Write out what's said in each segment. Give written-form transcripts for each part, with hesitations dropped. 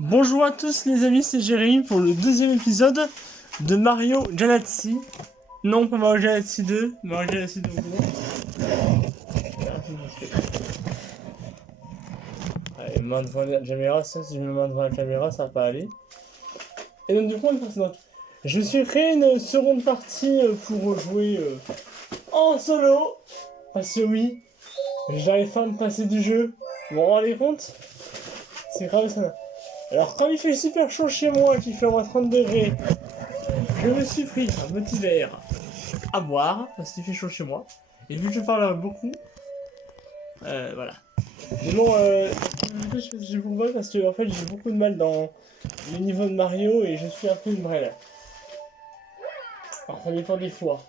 Bonjour à tous les amis, c'est Jérémy pour le deuxième épisode de Mario Galaxy. Non, pas Mario Galaxy 2, Mario Galaxy 2. Allez, main devant la caméra, si je mets main devant la caméra, ça va pas aller. Et donc du coup, je me suis créé une seconde partie pour jouer en solo. Parce que oui, j'arrive pas à me passer du jeu. Vous vous rendez compte? C'est grave ça. Alors quand il fait super chaud chez moi, qu'il fait au moins 30 degrés, je me suis pris un petit verre à boire, parce qu'il fait chaud chez moi. Et vu que je parle beaucoup, voilà. Mais bon, je vous vois parce que en fait j'ai beaucoup de mal dans les niveaux de Mario et je suis un peu une brêle. Alors ça dépend des fois.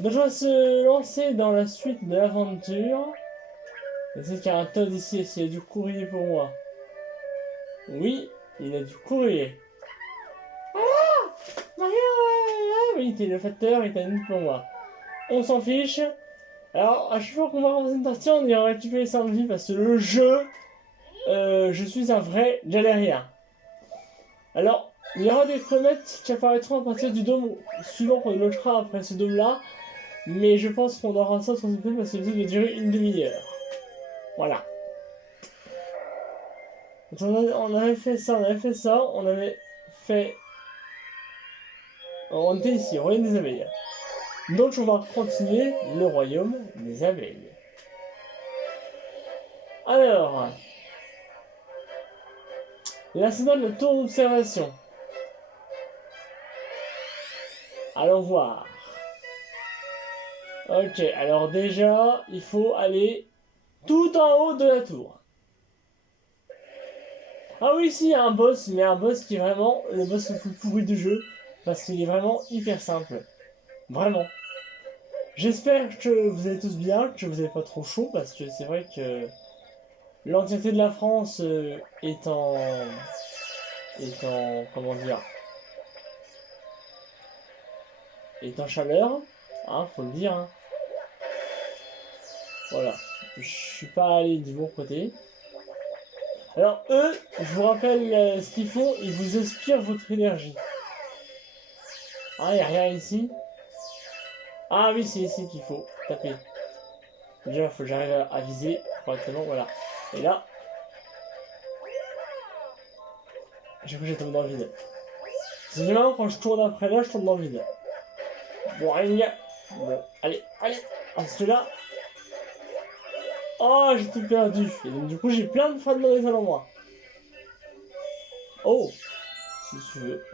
Donc on va se lancer dans la suite de l'aventure. Je sais qu'il y a un Toad ici, est-ce qu'il y a du courrier pour moi? Oui, il a du courrier. Mario, oui, t'es le facteur, il t'a mis pour moi. On s'en fiche. Alors, à chaque fois qu'on va refaire une partie, on ira récupérer 100 de vie parce que le jeu, je suis un vrai galérien. Alors, il y aura des comètes qui apparaîtront à partir du dôme suivant qu'on logera après ce dôme-là. Mais je pense qu'on aura ça sans doute parce que le jeu va durer une demi-heure. Voilà. Donc, on avait fait ça, on avait fait... On était ici, au royaume des abeilles. Donc on va continuer le royaume des abeilles. Alors, là c'est dans le tour d'observation. Allons voir. Ok, alors déjà, il faut aller tout en haut de la tour. Ah oui, si, il y a un boss, mais un boss qui est vraiment le boss le plus pourri du jeu, parce qu'il est vraiment hyper simple. Vraiment. J'espère que vous allez tous bien, que vous n'avez pas trop chaud, parce que c'est vrai que l'entièreté de la France est en... comment dire... est en chaleur, hein, faut le dire. Hein. Voilà. Je suis pas allé du bon côté. Alors eux, je vous rappelle ce qu'ils font, ils vous aspirent votre énergie. Ah, y'a rien ici. Ah oui, c'est ici qu'il faut taper. Déjà, il faut que j'arrive à viser correctement, voilà. Et là, j'ai cru que j'ai tombé dans le vide. C'est vraiment quand je tourne après là, je tombe dans le vide. Bon, allez les gars. Bon, allez. Ah, celui-là. Oh, j'ai tout perdu. Et donc du coup, j'ai plein de fans dans les salons, moi. Oh, si tu veux.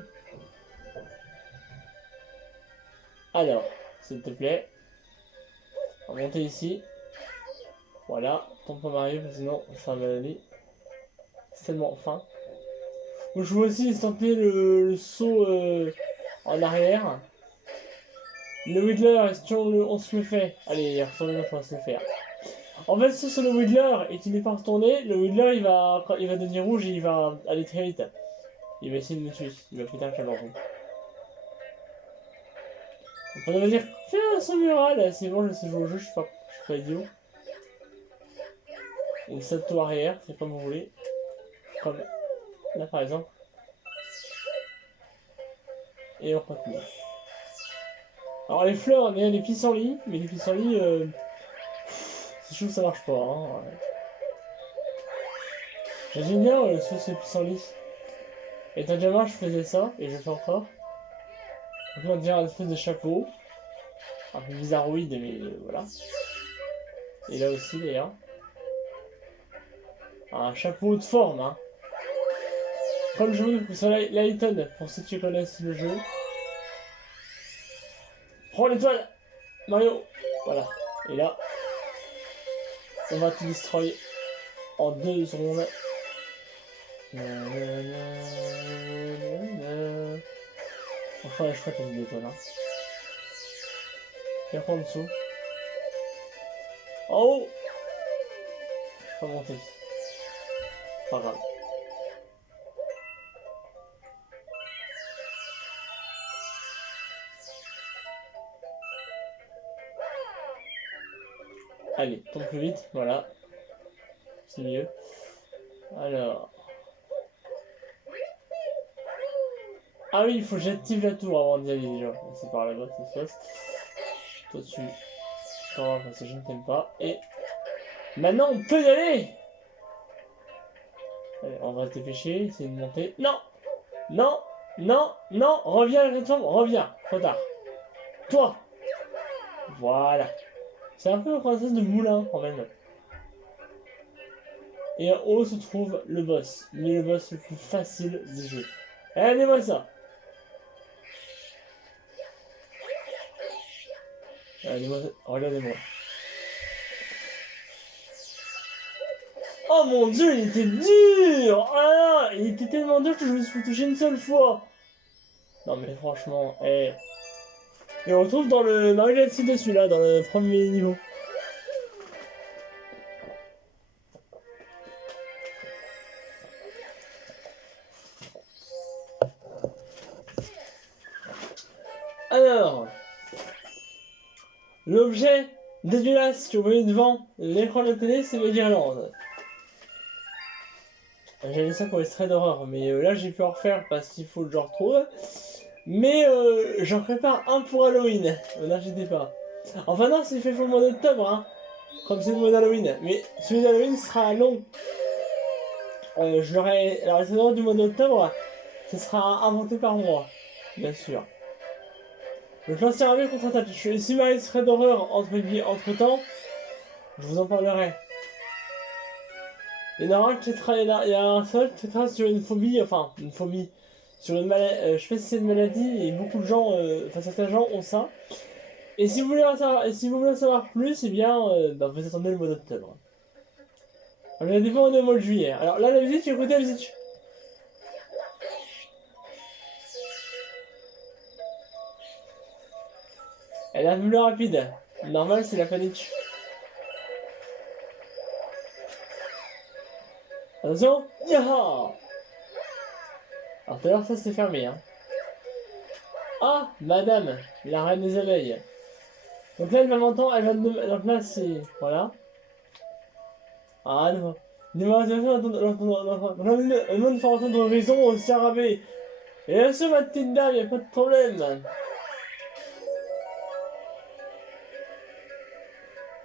Alors, s'il te plaît, on va monter ici. Voilà, tombe pas Mario, sinon ça va aller. C'est tellement fin. Donc, je veux aussi tenter le saut en arrière. Le Wiggler, est-ce qu'on se le fait? Allez, retournez, on va se le faire. En fait, si c'est le Wiggler et qu'il n'est pas retourné, le Wiggler il va devenir rouge et il va aller très vite. Il va essayer de me tuer. Il va péter un câble en roue. Donc on va dire, fais un saut mural, c'est bon, je sais jouer au jeu, je suis pas idiot. Une salto arrière, c'est comme vous voulez. Comme là par exemple. Et on continue. Alors les fleurs, on a des pissenlits, mais les pissenlits, c'est chaud, ça marche pas. Hein. J'aime bien sur ces pissenlits. Et tant déjà je faisais ça, et je le fais encore. Donc là on dirait un espèce de chapeau. Un peu bizarroïde, mais voilà. Et là aussi d'ailleurs. Un chapeau de forme, hein. Comme je vous dis sur Layton, pour ceux qui connaissent le jeu. Prends l'étoile, Mario. Voilà. Et là, on va tout destroy en 2 secondes. Enfin, je crois qu'il y a des étoiles. Hein. Et après en dessous. En haut. Pas monter. Pas grave. Allez, tombe plus vite, voilà. C'est mieux. Alors. Ah oui, il faut que j'active la tour avant d'y aller déjà. C'est par là-bas, ça se passe. Toi dessus. Non, parce que je ne t'aime pas. Et maintenant, on peut y aller. Allez, on va se dépêcher, essayer de monter. Non. Non. Non. Non. Reviens, réforme. Reviens. Trop tard. Toi. Voilà. C'est un peu une princesse de moulin quand même. Et en haut se trouve le boss. Mais le boss le plus facile du jeu. Regardez-moi ça. Regardez-moi ça. Regardez-moi. Oh mon dieu, il était dur! Ah, il était tellement dur que je me suis touché une seule fois. Non mais franchement, eh. Et on retrouve dans le Mario Galaxy dessus là, dans le premier niveau. Alors, l'objet dégueulasse que vous voyez devant l'écran de la télé, c'est ma guirlande. J'avais ça pour les traits d'horreur, mais là j'ai pu en refaire parce qu'il faut que je retrouve. Mais j'en prépare un pour Halloween, n'inquiétez pas. Enfin non, c'est fait pour le mois d'octobre, hein, comme c'est le mois d'Halloween. Mais celui d'Halloween sera long. Je l'aurai... Alors les du mois d'octobre, ce sera inventé par moi, bien sûr. Donc l'ancien armée contre-attaque. Je suis ici Marie traits d'horreur entre temps. Je vous en parlerai. Il y en a un qui traite, il y a un seul qui traite sur une phobie, enfin une phobie, sur une maladie, je sais pas si c'est une maladie et beaucoup de gens, enfin certains gens ont ça. Et si vous voulez en savoir plus, eh bien, bah, vous attendez le mois d'octobre. Alors, il y a des fois on est au mois de juillet. Alors là la visite, j'ai écouté la visite. Elle est un peu plus rapide. Normal, c'est la panique. Attention, yaha. Alors tout à l'heure ça c'est fermé, hein. Ah, madame, la reine des abeilles. Donc là elle va m'entendre, elle va me... Donc là c'est... Voilà. Ah non. Ne me faire entendre raison au scarabée. Et bien sûr ma petite dame, y'a pas de problème.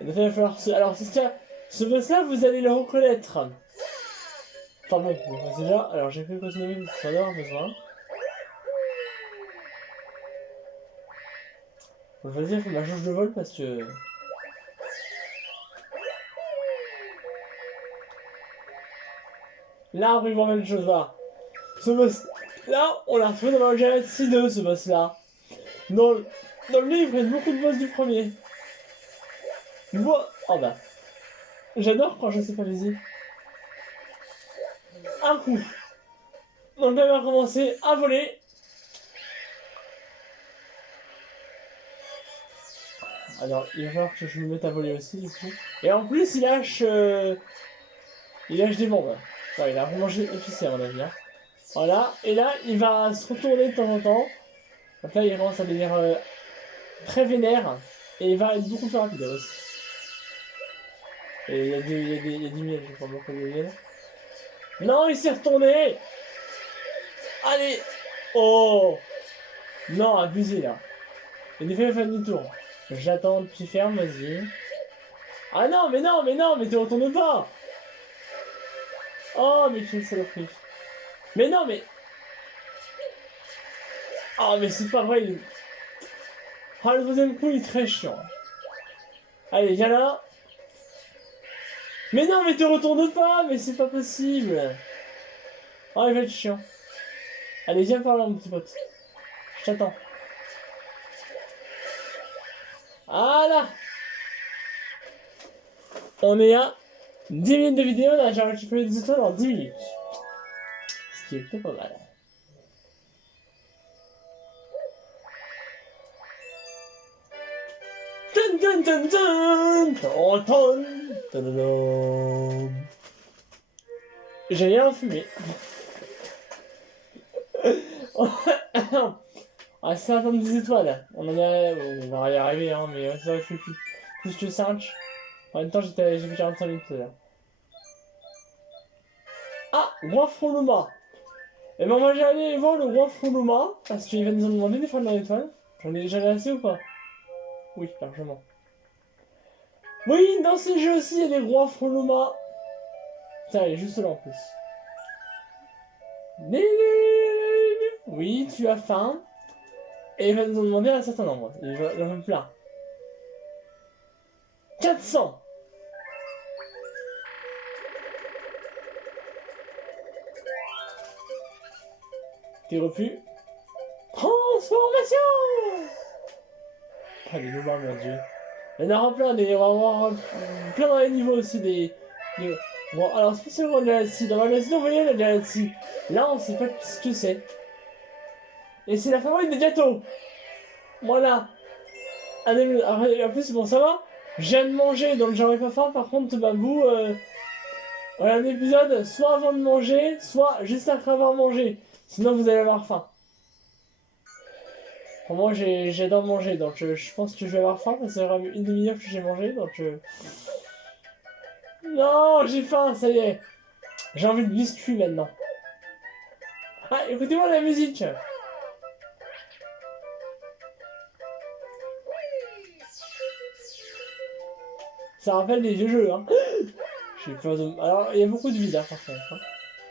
Et donc il va falloir... Alors c'est ça, ce boss-là vous allez le reconnaître. Enfin bon, donc, déjà, alors j'ai fait continuer parce que ça a besoin. Faut que je choisir ma jauge de vol parce que... Là, on va mettre chose là. Ce boss... Là, on l'a retrouvé dans le Galaxy 2, ce boss-là. Dans le livre, il y a beaucoup de boss du premier. Moi... Oh bah... J'adore quand je sais pas viser. Un coup. Donc là, on va commencer à voler. Alors, il va falloir que je me mette à voler aussi, du coup. Et en plus, il lâche des bombes. Ouais, il a vraiment épicé, à mon avis. Hein. Voilà. Et là, il va se retourner de temps en temps. Donc là, il commence à devenir très vénère. Et il va être beaucoup plus rapide aussi. Et il y a du miel, je crois, beaucoup de miel. Non, il s'est retourné. Allez. Oh. Non, abusé, là. Et des fois, il fait demi-tour. J'attends, tu fermes, vas-y. Ah non, mais non, mais tu retournes pas. Oh, mais quelle saloperie. Mais non, mais... Oh, mais c'est pas vrai. Ah, le deuxième coup, il est très chiant. Allez, viens là. Mais non, mais te retourne pas, mais c'est pas possible. Oh, il va être chiant. Allez, viens par là, mon petit pote. Je t'attends. Voilà. On est à 10 minutes de vidéo, là, j'ai récupéré des étoiles en 10 minutes. Ce qui est plutôt pas mal. Dun dun dun dun dun dun dun dun. J'ai rien fumé. Ah, c'est attendre des étoiles. On va y arriver, hein, mais ça aurait fait plus que 5. En même temps, j'ai fait 45 minutes là. Ah, Grafronoma. Et ben moi j'ai allé voir le roi Froloma, parce qu'il va nous en demander des fois dans l'étoile. J'en ai assez ou pas? Oui, largement. Oui, dans ce jeu aussi, il y a des rois Froloma. Tiens, il est juste là en plus. Oui, tu as faim. Et il va nous en demander un certain nombre. Il en veut plein. 400. T'es refus. Transformation. Ah, les loups, mon dieu. Il y en aura plein, on va avoir plein dans les niveaux aussi Bon, alors spécialement de la Galaxie. Dans la Galaxie, on voyait la Galaxie. Là, on sait pas ce que c'est. Et c'est la favorite des gâteaux. Voilà. En plus, bon, ça va. Je viens de manger, donc j'aurais pas faim. Par contre, bah, vous, regardez l'épisode soit avant de manger, soit juste après avoir mangé. Sinon, vous allez avoir faim. Pour moi, j'adore manger, donc je pense que je vais avoir faim parce que ça aura une demi-heure que j'ai mangé, donc Non, j'ai faim, ça y est. J'ai envie de biscuit maintenant. Ah, écoutez-moi la musique. Ça rappelle des vieux jeux, hein. J'ai peur de... Alors, il y a beaucoup de vide, hein, par contre. Hein.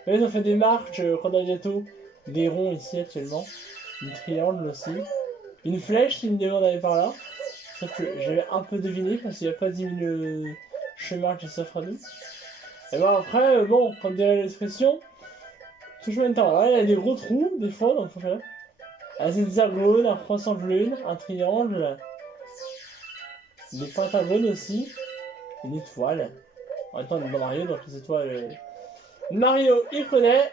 Là, ils ont fait des marches, quand un gâteau, des ronds ici actuellement, une triangle aussi, une flèche qui me demande d'aller par là. Sauf que j'avais un peu deviné parce qu'il n'y a pas 10 000 chemins qui s'offrent à nous. Et bon, après, bon, comme dirait l'expression, tout chemin de temps. Là, il y a des gros trous, des fois, donc faut faire. Ah, c'est des hexagones, un croissant de lune, un triangle, des pentagones aussi, une étoile. En même temps, on est dans Mario, donc les étoiles. Mario, il connaît.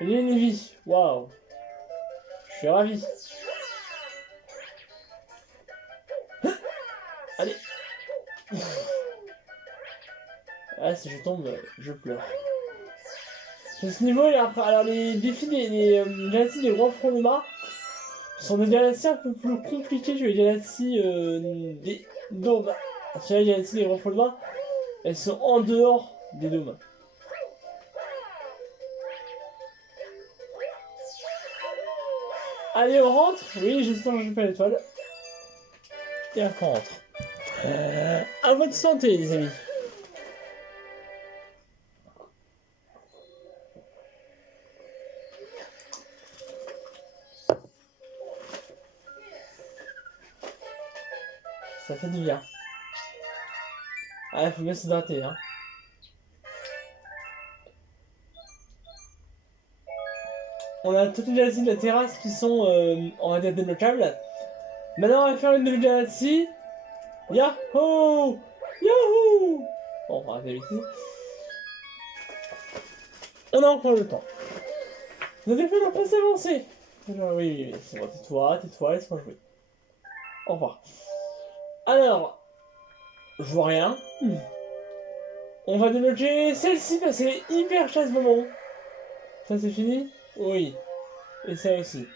Il y a une vie, waouh. Je suis ravi. Allez. Ah, si je tombe, je pleure. Sur ce niveau, il y a... alors les défis des galaxies des grands fronts de Mars sont des galaxies un peu plus compliquées que les galaxies des dômes. Sur les galaxies des grands fronts de Mars, elles sont en dehors des dômes. Allez, on rentre. Oui, j'espère que j'ai pas l'étoile. Et on rentre. À votre santé, les amis. Ça fait du bien. Ah, faut bien s'hydrater, hein. On a toutes les galaxies de la terrasse qui sont, on va dire, débloquables. Maintenant, on va faire une nouvelle galaxie. Yahoo! Yahoo! Bon, on va vite. On a encore le temps. Vous avez fait la place avancée. Oui, c'est bon, tais-toi, laisse-moi jouer. Au revoir. Alors, je vois rien. On va débloquer celle-ci parce qu'elle est hyper chasse moment. Ça c'est fini? Oui. Et ça aussi.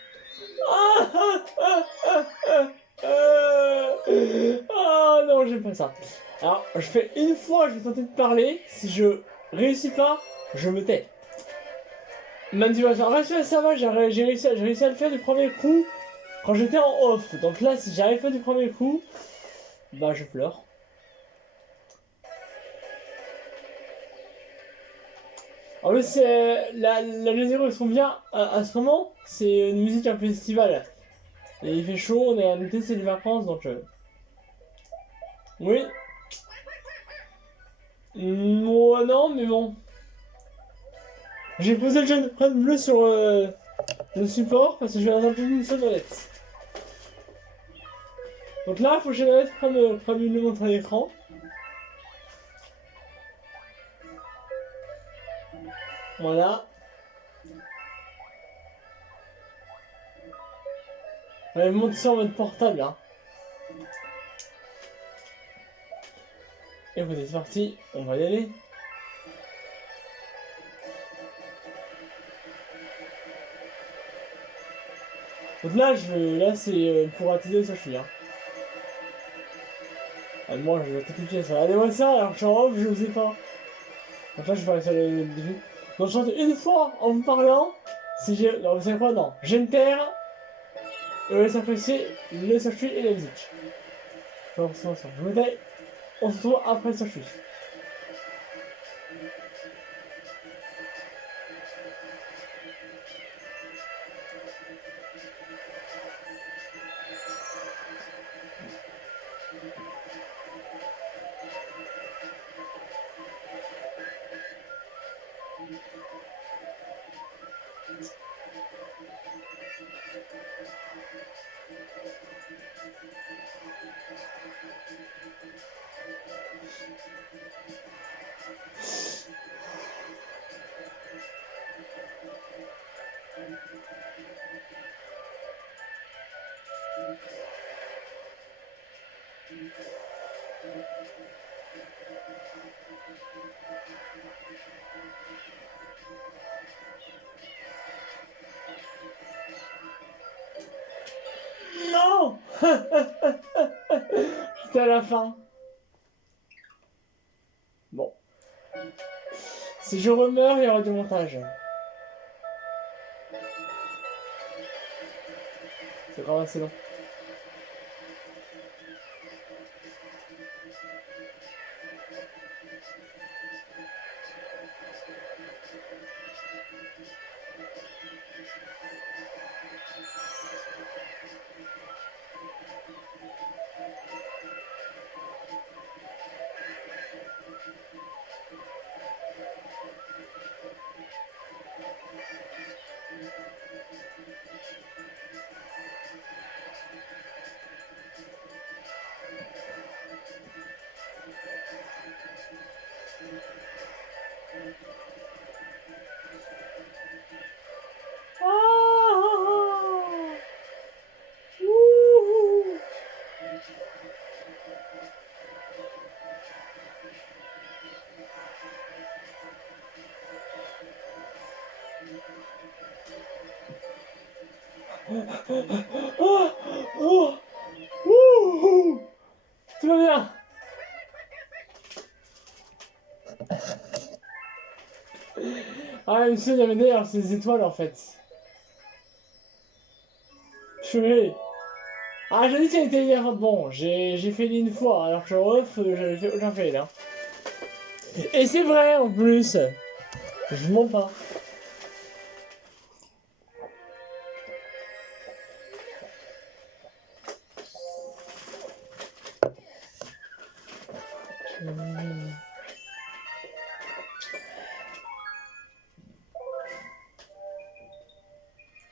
Ah non, j'aime pas ça. Alors, je fais une fois, je vais tenter de parler. Si je réussis pas, je me tais. Même si ça va, j'ai réussi à le faire du premier coup quand j'étais en off. Donc là, si j'arrive pas du premier coup, bah je pleure. En plus, la Zéro ils sont bien à ce moment, c'est une musique un peu estivale. Et il fait chaud, on est en été, c'est les vacances, donc... Oui. Moi non, mais bon. J'ai posé le jaune bleu sur le support parce que je vais entendre une sonnette. Donc là, il faut que je la mette comme il le montre à l'écran. Voilà. On va monter ça en mode portable. Hein. Et vous êtes parti, on va y aller. Donc là, c'est pour attiser ça, je suis. Hein. Ah, moi, je vais tout piquer ça. Allez, moi ça, alors que je suis en off, je sais pas. Donc là, je vais faire le début. Donc je chante une fois en vous parlant. Si j'ai. Non, vous savez quoi? Non. J'enter. Le circuit, le circuit et la musique. Je me tais. On se retrouve après le circuit. Non. J'étais à la fin. Bon. Si je remeurs, il y aura du montage. C'est quand même assez long. Oh, oh, oh, tout va bien. Ah, monsieur, il y avait d'ailleurs ces étoiles en fait. Purée. Ah, j'ai dit qu'elle était hier. Bon, j'ai fait une fois, alors que off, j'avais fait aucun fail. Hein. Et c'est vrai en plus. Je mens pas.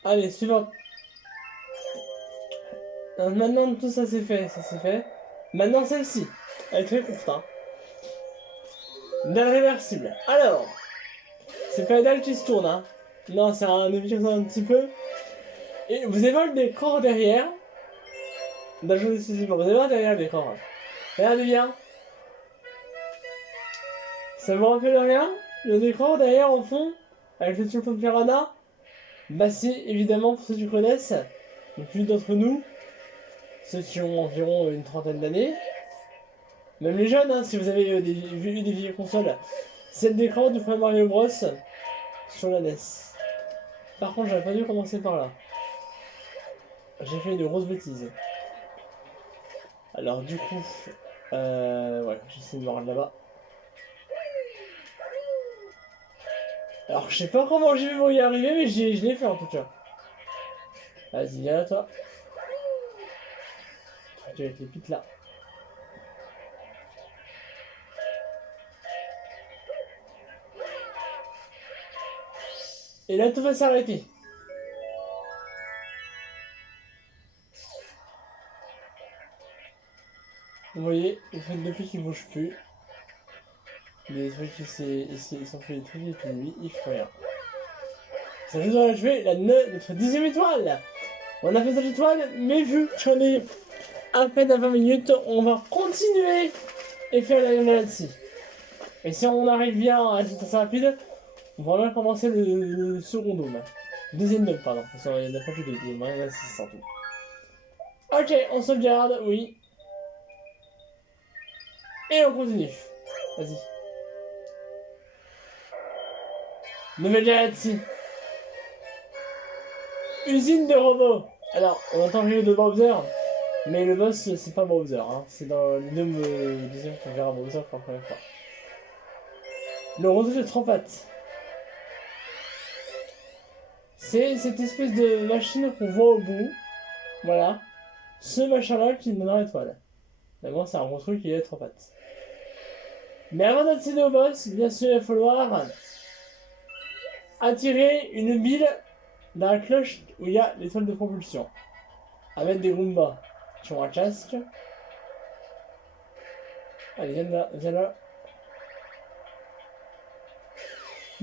Allez, suivante. Maintenant tout ça c'est fait, Maintenant celle-ci, elle est très courte. Hein. Dalle réversible. Alors, c'est pas la dalle qui se tourne. Hein. Non, c'est un évitement un petit peu. Et vous avez le décor derrière. Vous avez voir derrière le décor. Hein. Regardez bien. Ça vous rappelle rien? Le décor derrière en fond, avec le sultan de Piranha. Bah si, évidemment, pour ceux qui connaissent, donc plus d'entre nous, ceux qui ont environ une trentaine d'années, même les jeunes, hein, si vous avez vu des vieilles consoles, c'est le décor du premier Mario Bros sur la NES. Par contre, j'aurais pas dû commencer par là. J'ai fait une grosse bêtise. Alors du coup, ouais, j'essaie de voir là-bas. Alors je sais pas comment je vais y arriver, mais je l'ai fait en tout cas. Vas-y, viens là toi. Tu vas être les pites là. Et là tout va s'arrêter. Vous voyez, le fait depuis qu'il bouge plus. Les trucs ici, ils sont fait des trucs et puis lui, il fait rien. Ça juste dans jouer notre 10ème étoile. On a fait cette étoile, mais vu que j'en ai à peine à 20 minutes, on va continuer et faire la là-dessus. Et si on arrive bien à être assez rapide, on va même commencer le second dôme. Deuxième dôme, pardon. Parce qu'il n'y en a pas plus de dôme, il y en a 6 en tout. Ok, on sauvegarde, oui. Et on continue. Vas-y. Nouvelle galaxie. Usine de robots. Alors, on entend le de Bowser, mais le boss, c'est pas Bowser. Hein. C'est dans le deuxième qu'on verra Bowser pour la première fois. Le roseau de 3 pattes. C'est cette espèce de machine qu'on voit au bout. Voilà. Ce machin-là qui nous donne l'étoile. D'abord, c'est un gros truc qui est 3 pattes. Mais avant d'accéder au boss, bien sûr, il va falloir attirer une bille dans la cloche où il y a l'étoile de propulsion. Avec des Goombas qui ont un casque. Allez, viens là, viens là.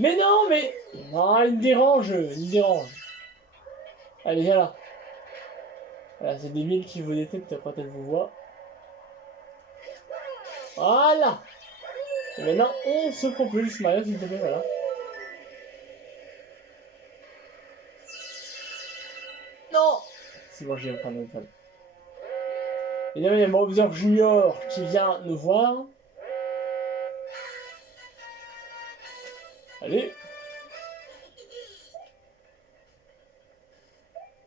Mais non, mais... Non, il me dérange, il me dérange. Allez, viens là. Voilà, c'est des milles qui vous détectent quand elles vous voient. Voilà. Et maintenant, on se propulse, Mario, s'il te plaît, voilà. Non. C'est bon, je vais prendre une femme. Et là, il y a Bowser Junior qui vient nous voir. Allez.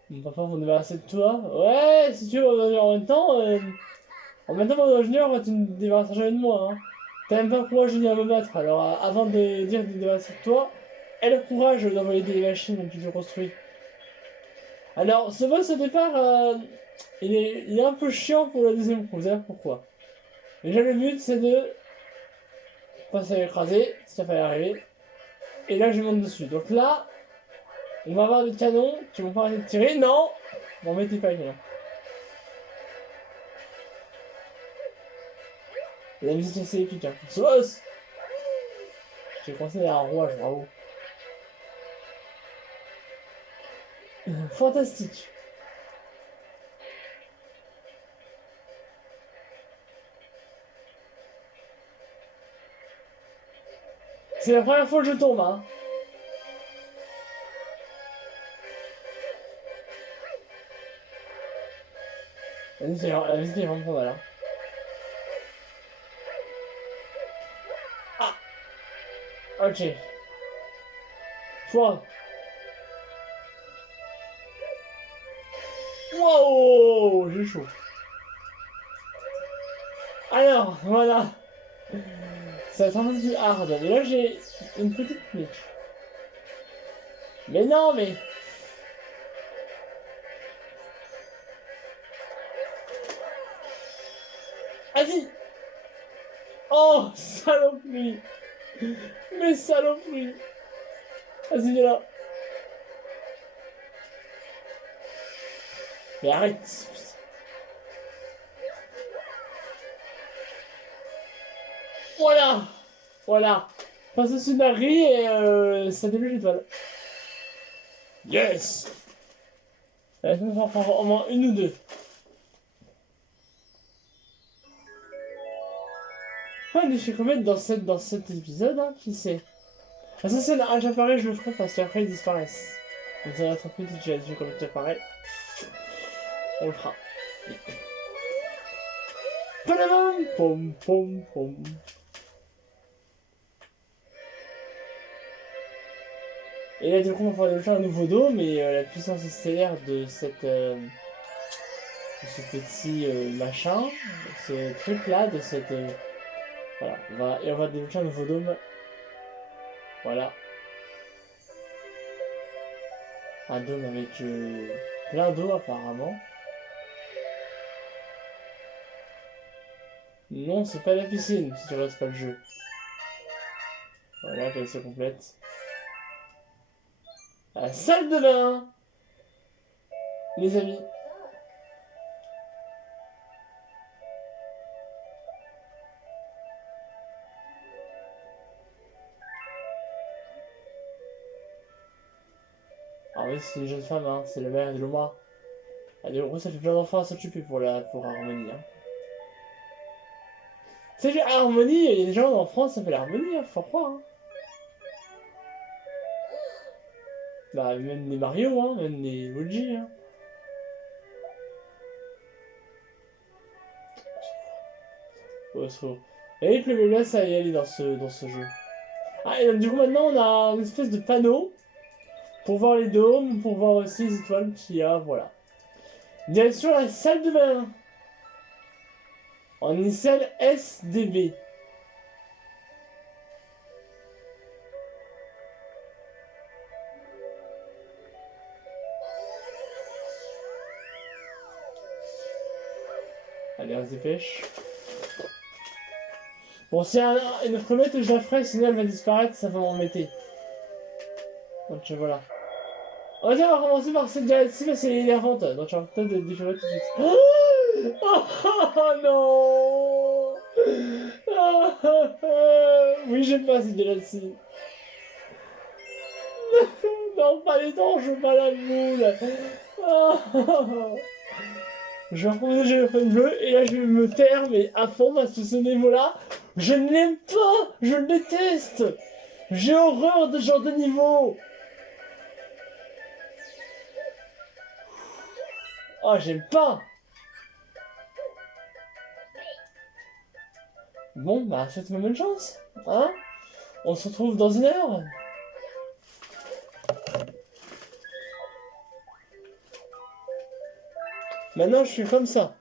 Mon papa va me débarrasser de toi. Ouais, si tu veux, en même temps, Bowser Junior, tu ne te débarrasseras jamais de moi. Hein. T'as même pas le courage de venir me battre. Alors, avant de dire de te débarrasser de toi, aie le courage d'envoyer des machines que tu construis. Alors, ce boss au départ, il est un peu chiant pour la deuxième coup. Vous savez pourquoi? Déjà, le but, c'est de passer à l'écraser, si ça fallait arriver. Et là, je monte dessus. Donc là, on va avoir des canons qui vont pas arrêter de tirer. Non! Bon, mettez pas les canons. Et la musique c'est épique, hein. Sauce! J'ai pensé à un rouage, bravo. Fantastique. C'est la première fois que je tombe, hein. La musique est vraiment pas mal, hein. Ah! Ok. Toi. Wow! J'ai chaud. Alors, voilà. Ça va être un peu plus hard. Mais là, j'ai une petite flèche. Mais non, mais... Vas-y! Oh, saloperie! Mais saloperie! Vas-y, viens là! Mais arrête! Voilà! Voilà! Passe au-dessus de la grille et ça débloque l'étoile. Yes! Allez, je vais en prendre au moins une ou deux. Enfin, je suis combien dans cet épisode, hein, qui sait? Ah, ça, c'est un j'apparais, je le ferai parce qu'après ils disparaissent. Donc ça va être un peu déjà vu comme j'apparais. On le fera. Padam! Pom pom pom. Et là, du coup, on va pouvoir développer un nouveau dôme et la puissance stellaire de ce petit machin, ce truc là, de cette. Voilà, et on va développer un nouveau dôme. Voilà. Un dôme avec plein d'eau apparemment. Non, c'est pas la piscine, si tu restes pas le jeu. Voilà, j'ai laissé complète. La salle de bain, les amis. Ah oui, c'est une jeune femme, hein, c'est la mère de Loma. Ah, du coup, ça fait plein d'enfants à s'occuper pour Harmonie. Hein. C'est Harmonie, il y a des gens en France, ça fait l'Harmonie, hein, faut croire. Hein. Bah, même les Mario, hein, même les Luigi. Hein. Oh, c'est trop. Et il pleut bien, ça y aller dans ce jeu. Ah, et donc, du coup, maintenant, on a une espèce de panneau pour voir les dômes, pour voir aussi les étoiles qu'il y a, voilà. Direction la salle de bain. En initiale SDB. Allez, on se dépêche. Bon, s'il y a une comète, je la ferai, sinon elle va disparaître, ça va m'embêter. Donc voilà. On va dire, on va commencer par cette galaxie parce qu'elle est énervante. Donc je vais peut-être déchirer tout de suite. Oh non. Oui, j'aime pas cette galaxie. Non, pas les dents, je veux pas la boule. Je vais reprendre le téléphone bleu et là je vais me taire mais à fond parce que ce niveau-là, je ne l'aime pas, je le déteste. J'ai horreur de ce genre de niveau. Oh, j'aime pas. Bon, bah, souhaite-moi bonne chance, hein. On se retrouve dans 1 heure. Maintenant, je suis comme ça.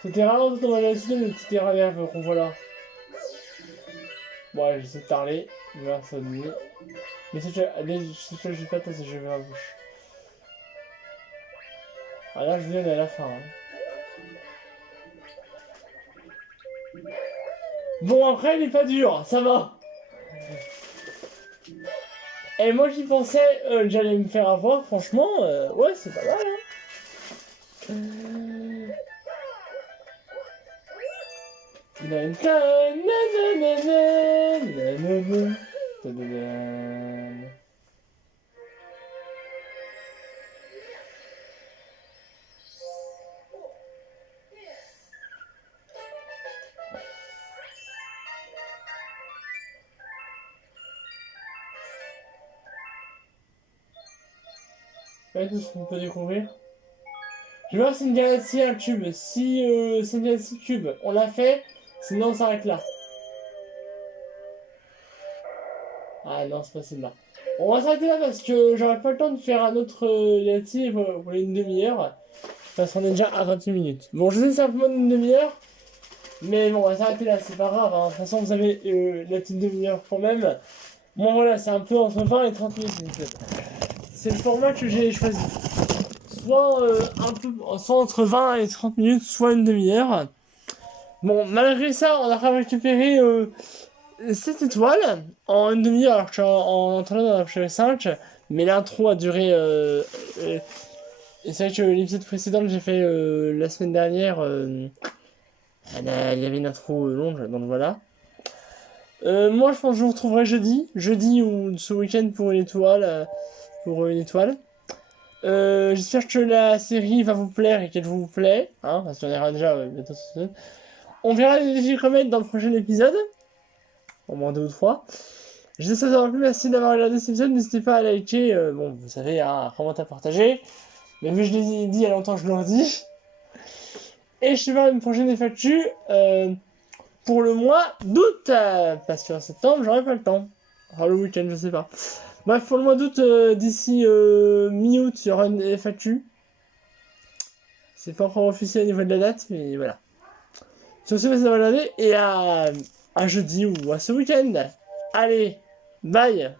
C'était rare dans ma galaxie, le petit terrain qu'on voit là. Ouais, j'essaie de parler, grâce à lui. Mais si tu as j'ai pas parce que j'ai vu ma bouche. Ah là, je viens à la fin. Hein. Bon, après, il est pas dur, ça va. Et moi, j'y pensais, j'allais me faire avoir, franchement, ouais, c'est pas mal. Hein. Ouais, tout ce qu'on peut découvrir. Je vais voir si c'est une galaxie un cube. Si c'est une galaxie cube, on l'a fait. Sinon, on s'arrête là. Ah non, c'est pas celle-là. On va s'arrêter là parce que j'aurai pas le temps de faire un autre galaxie pour une demi-heure. Parce qu'on est déjà à 28 minutes. Bon, je sais simplement une demi-heure. Mais bon, on va s'arrêter là, c'est pas grave. Hein. De toute façon, vous avez la petite demi-heure quand même. Bon, voilà, c'est un peu entre 20 et 30 minutes. C'est le format que j'ai choisi. Soit soit entre 20 et 30 minutes, soit une demi-heure. Bon, malgré ça, on a récupéré 7 étoiles en une demi-heure, alors que je suis en train d'en récupérer 5. Mais l'intro a duré. Et c'est vrai que l'épisode précédent que j'ai fait la semaine dernière, il y avait une intro longue, donc voilà. Moi, je pense que je vous retrouverai jeudi ou ce week-end pour une étoile. J'espère que la série va vous plaire et qu'elle vous plaît, hein, parce qu'on ira déjà bientôt. On verra les défis comètes dans le prochain épisode, au moins 2 ou 3. J'espère que ça vous aura plu, merci d'avoir regardé cet épisode, n'hésitez pas à liker, bon, vous savez, hein, à commenter, à partager. Mais vu que je l'ai dit il y a longtemps, je le redis. Et je te verrai une prochaine FAQ pour le mois d'août, parce qu'en septembre, j'aurai pas le temps. Enfin, le week-end, je sais pas. Bref, pour le mois d'août, d'ici mi-août, il y aura une FAQ. C'est pas encore officiel au niveau de la date, mais voilà. Sur ce, merci d'avoir regardé et à jeudi ou à ce week-end. Allez, bye!